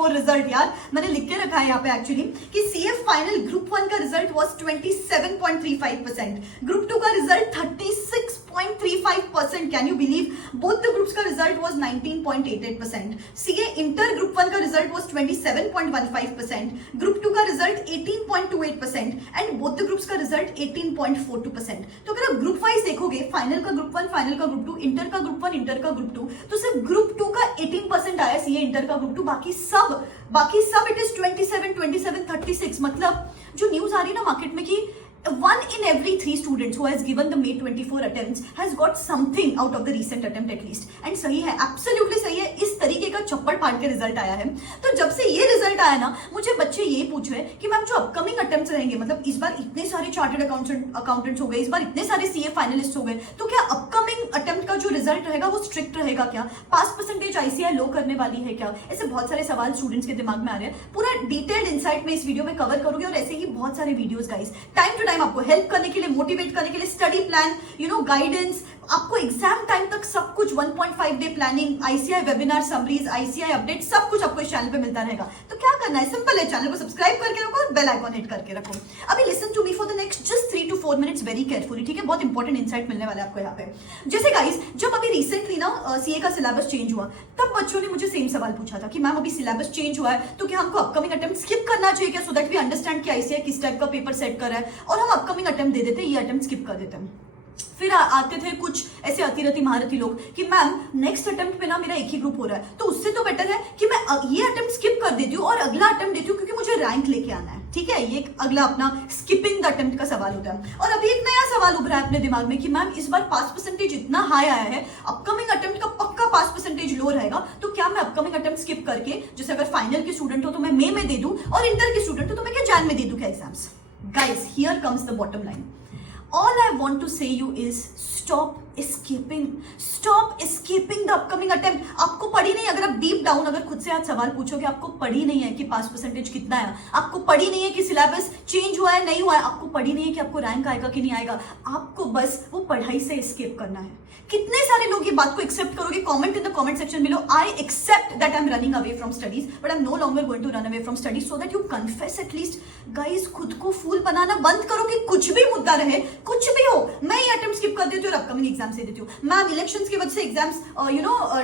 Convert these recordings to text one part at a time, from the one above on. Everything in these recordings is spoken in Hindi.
2024 रिजल्ट यार मैंने लिख के रखा है यहाँ पे एक्चुअली कि सीए फाइनल ग्रुप 1 का रिजल्ट वाज 27.35%, ग्रुप 2 का result 36.35%, can you believe? Both the groups का result was 19.88%, CA inter group 1 का रिजल्ट वाज 27.15%, ग्रुप 2 का result 18.28% and both the groups का रिजल्ट 18.42%। तो अगर आप ग्रुप वाइज देखोगे, फाइनल का ग्रुप 1, फाइनल का ग्रुप 2, इंटर का ग्रुप 1, इंटर का ग्रुप 2, तो सिर्फ ग्रुप 2 का 18% आया सीए इंटर का ग्रुप 2, बाकी सब इट इज 27, 27, 36। मतलब जो न्यूज आ रही है ना मार्केट में कि 1 in every 3 students who has given the May 24 attempts has got something out of the recent attempt at least. And सही है, absolutely सही है, इस तरीके का चप्पड़ फाड़ के रिजल्ट आया है। तो जब से ये रिजल्ट आया ना, मुझे बच्चे ये पूछ रहे कि मैम जो अपकमिंग अटेम्प्ट्स रहेंगे, मतलब इस बार इतने सारे चार्टर्ड अकाउंटेंट्स हो गए, इस बार इतने सारे सीए फाइनलिस्ट हो गए, तो क्या अपकमिंग अटेम्प्ट का जो रिजल्ट रहेगा वो स्ट्रिक्ट रहेगा क्या? पास परसेंटेज आईसीआई लो करने वाली है क्या? ऐसे बहुत सारे सवाल स्टूडेंट्स के दिमाग में आ रहे हैं। पूरा डिटेल्ड इंसाइट में इस वीडियो में कवर करूंगी और ऐसे ही बहुत सारे videos guys, time to time आपको हेल्प करने के लिए, मोटिवेट करने के लिए, स्टडी प्लान, गाइडेंस, आपको एग्जाम टाइम तक सब कुछ, 1.5 day planning, ICI webinar summaries, ICI update, सब कुछ आपको इस चैनल पे मिलता रहेगा। तो क्या करना है? सिंपल है, चैनल को सब्सक्राइब करके रखो और बेल आइकॉन हिट करके रखो। अभी listen to me for the next just 3 to 4 minutes very carefully, ठीक है? बहुत इंपॉर्टेंट इंसाइट मिलने वाला है आपको यहाँ पे। जैसे गाइस, जब अभी रिसेंटली ना सीए का सिलेबस चेंज हुआ, तब बच्चों ने मुझे सेम सवाल पूछा था कि मैम अभी सिलेबस चेंज हुआ है तो क्या हमको अपकमिंग अटेम्प्ट स्किप करना चाहिए क्या, सो दैट वी अंडरस्टैंड कि आईसीआई किस टाइप का पेपर सेट कर रहा है और हम अपकमिंग अटेम्प्ट दे देते हैं, ये अटेम्प्ट स्किप कर देते हैं। फिर आते थे कुछ ऐसे अतिरथी महारथी लोग कि मैम नेक्स्ट अटेम्प्ट पे ना मेरा एक ही ग्रुप हो रहा है, तो उससे तो बेटर है कि मैं ये अटेम्प्ट स्किप कर देती हूँ और अगला अटेम्प्ट देती हूँ क्योंकि मुझे रैंक लेके आना है, ठीक है? ये अगला अपना स्किपिंग द अटेम्प्ट का सवाल होता है। और अभी एक नया सवाल उभरा है अपने दिमाग में कि मैम इस बार पास परसेंटेज इतना हाई आया है, अपकमिंग अटेम्प्ट का पक्का पास परसेंटेज लो रहेगा, तो क्या मैं अपकमिंग अटेम्प्ट स्किप करके, जैसे अगर फाइनल के स्टूडेंट हो तो मैं मई में दे दूं और इंटर के स्टूडेंट हो तो मैं क्या जैन में दे दूं क्या exams? Guys, here comes the bottom line. All I want to say you is stop escaping the upcoming attempt। आपको पड़ी नहीं, अगर आप डीप डाउन अगर खुद से आज सवाल पूछोगे, आपको पड़ी नहीं है कि पास परसेंटेज कितना है, आपको पड़ी नहीं है कि सिलेबस चेंज हुआ है नहीं हुआ है, आपको पड़ी नहीं है कि आपको रैंक आएगा कि नहीं आएगा, आपको बस वो पढ़ाई से एस्केप करना है। कितने सारे लोग ये बात को एक्सेप्ट करोगे? Comment in the comment section below, I accept that I am running away from studies but I am no longer going to run away from studies, so that you confess at least. Guys, खुद को फूल बनाना बंद करो कि कुछ भी मुद्दा रहे, कुछ भी हो, मैं ये अटेम्प्ट स्किप कर देती हूँ और अपकमिंग एग्जाम दे देती हूँ। मैम इलेक्शंस की वजह से एग्जाम्स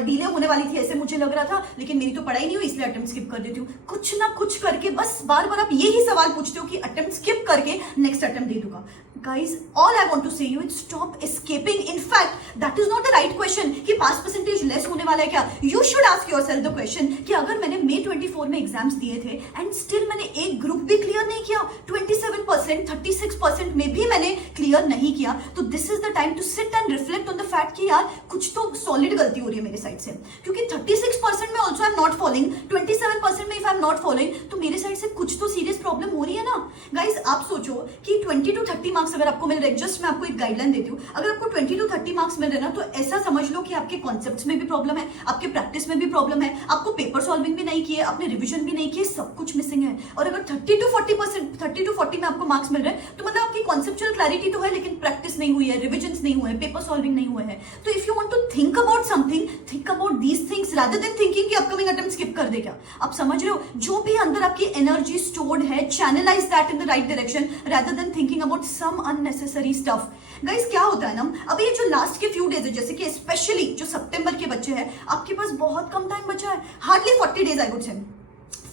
डिले होने वाली थी, ऐसे मुझे लग रहा था, लेकिन मेरी तो पढ़ाई नहीं हुई इसलिए अटेम्प्ट स्किप कर देती हूँ। कुछ ना कुछ करके बस बार बार आप यही सवाल पूछते हो कि अटेम्प्ट स्किप करके नेक्स्ट अटेम्प्ट दे दूंगा। Guys, all I want to say you is stop escaping. In fact, that is not the right question कि पास परसेंटेज लेस होने वाला है क्या? You should ask yourself the question कि अगर मैंने May 24 में एग्जाम्स दिए थे एंड स्टिल मैंने एक ग्रुप भी क्लियर नहीं किया, 27%, 36% में भी मैंने क्लियर नहीं किया, तो this is the time to sit and reflect on the fact कि यार कुछ तो सॉलिड गलती हो रही है मेरे साइड से, क्योंकि 36% में also I am not following, 27% में if I am not following, तो मेरे साइड से कुछ तो सीरियस प्रॉब्लम हो रही है ना। गाइज, आप सोचो कि 20 to 30 मार्क्स अगर आपको मिल रहे, जस्ट मैं आपको एक गाइडलाइन देती हूँ, अगर आपको 20 to 30 मार्क्स मिल रहे ना, तो ऐसा समझ लो कि आपके कॉन्सेप्ट्स में भी प्रॉब्लम है, आपके प्रैक्टिस में भी प्रॉब्लम है, आपको पेपर सॉल्विंग भी नहीं किए, आपने रिवीजन भी नहीं किए, सब कुछ मिसिंग है। और अगर 30 to 40 में आपको मार्क्स मिल रहे हैं, तो मतलब आपकी कॉन्सेप्चुअल क्लैरिटी तो है, लेकिन प्रैक्टिस नहीं हुई है, रिविजन नहीं हुए, पेपर सॉल्विंग नहीं हुए हैं। तो if you want to think about something, think about these things rather than thinking कि अपकमिंग अटेम्प्ट स्किप कर दे क्या। आप समझ रहे हो? जो भी अंदर आपकी एनर्जी स्टोर्ड है, channelise that in the right direction rather than thinking about some unnecessary stuff. Guys, क्या होता है ना, अभी ये जो लास्ट के फ्यू डेज है, जैसे कि स्पेशली जो सितंबर के बच्चे हैं, आपके पास बहुत कम टाइम बचा है, hardly 40 days I would say,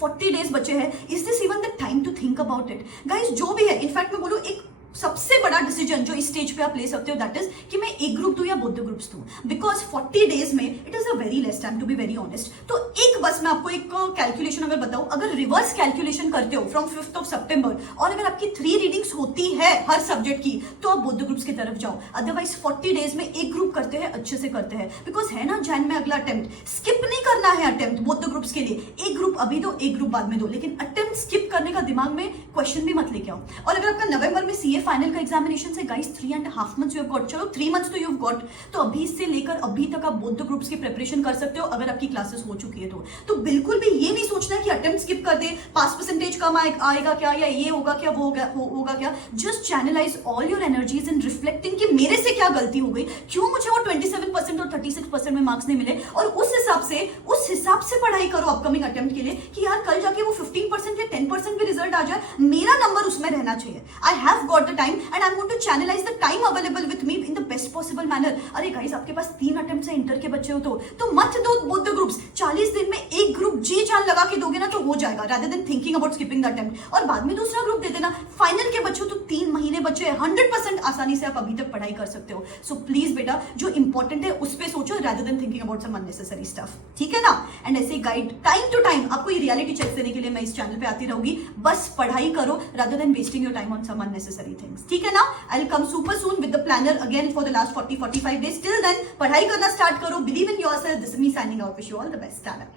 40 days बचे हैं। Is this even the time to think about it? Guys, जो भी है, इनफैक्ट मैं बोलूं एक सबसे बड़ा डिसीजन जो इस स्टेज पे आप ले सकते हो, दैट इज कि मैं एक ग्रुप दूं या बोथ द ग्रुप्स दूं, बिकॉज 40 डेज में it is a very less time to be very honest. तो एक बस मैं आपको एक कैलकुलेशन अगर बताऊं, अगर रिवर्स कैलकुलेशन करते हो फ्रॉम 5th of September और अगर आपकी 3 रीडिंग्स होती है हर सब्जेक्ट की, तो आप बोथ द ग्रुप्स की तरफ जाओ। अदरवाइज 40 डेज में एक ग्रुप करते हैं, अच्छे से करते हैं, बिकॉज है ना जैन में अगला अटेम्प्ट, स्किप नहीं करना है अटेम्प्ट बोथ द ग्रुप्स के लिए। एक ग्रुप अभी दो, एक ग्रुप बाद में दो, लेकिन अटेम्प्ट स्किप करने का दिमाग में क्वेश्चन भी मत लेके आओ। और अगर आपका नवंबर में सीए फाइनल का एग्जामिनेशन से guys 3.5 months you have got, चलो 3 months तो यू हैव गॉट, तो अभी से लेकर अभी तक आप बोथ द ग्रुप्स की प्रिपरेशन कर सकते हो अगर आपकी क्लासेस हो चुकी है तो। तो बिल्कुल भी ये नहीं सोचना कि अटेम्प्ट स्किप कर दे, पास परसेंटेज कम आएगा क्या, या ये होगा क्या, वो होगा क्या. Just channelise all your energies in reflecting कि मेरे से क्या गलती हो गई, क्यों मुझे वो 27% और 36% में मार्क्स नहीं मिले, और उस हिसाब से पढ़ाई करो अपकमिंग अटेम्प्ट के लिए कि यार कल जाके वो 15% या 10% भी रिजल्ट आ जाए, मेरा नंबर उसमें रहना चाहिए. I have got the time and I am going to channelise the time available with me in the best possible manner. अरे गाइस, आपके पास 3 अटेम्प्ट है इंटर के बच्चे हो तो मत दो बोथ द ग्रुप्स. 40 दिन में एक ग्रुप जी जान लगा के दोगे ना तो हो जाएगा, rather than thinking about skipping the attempt. और बाद में दूसरा ग्रुप दे देना. फाइनल के बच्चों तो 3 महीने बचे, 100% आसानी से आप अभी तक पढ़ाई कर सकते हो. सो प्लीज बेटा, जो इंपॉर्टेंट है उस पे सोचो rather than thinking about some unnecessary stuff. ठीक है ना. एंड ऐसे गाइड टाइम टू टाइम आपको ये रियलिटी चेक देने के लिए मैं इस चैनल पे आती रहूंगी. बस पढ़ाई करो rather than wasting your time on some unnecessary things. ठीक है ना. I'll come super soon with the planner again for the last 40-45 days. Till then, पढ़ाई करना स्टार्ट करो. Believe in yourself. This is me signing out. Wish you all the best.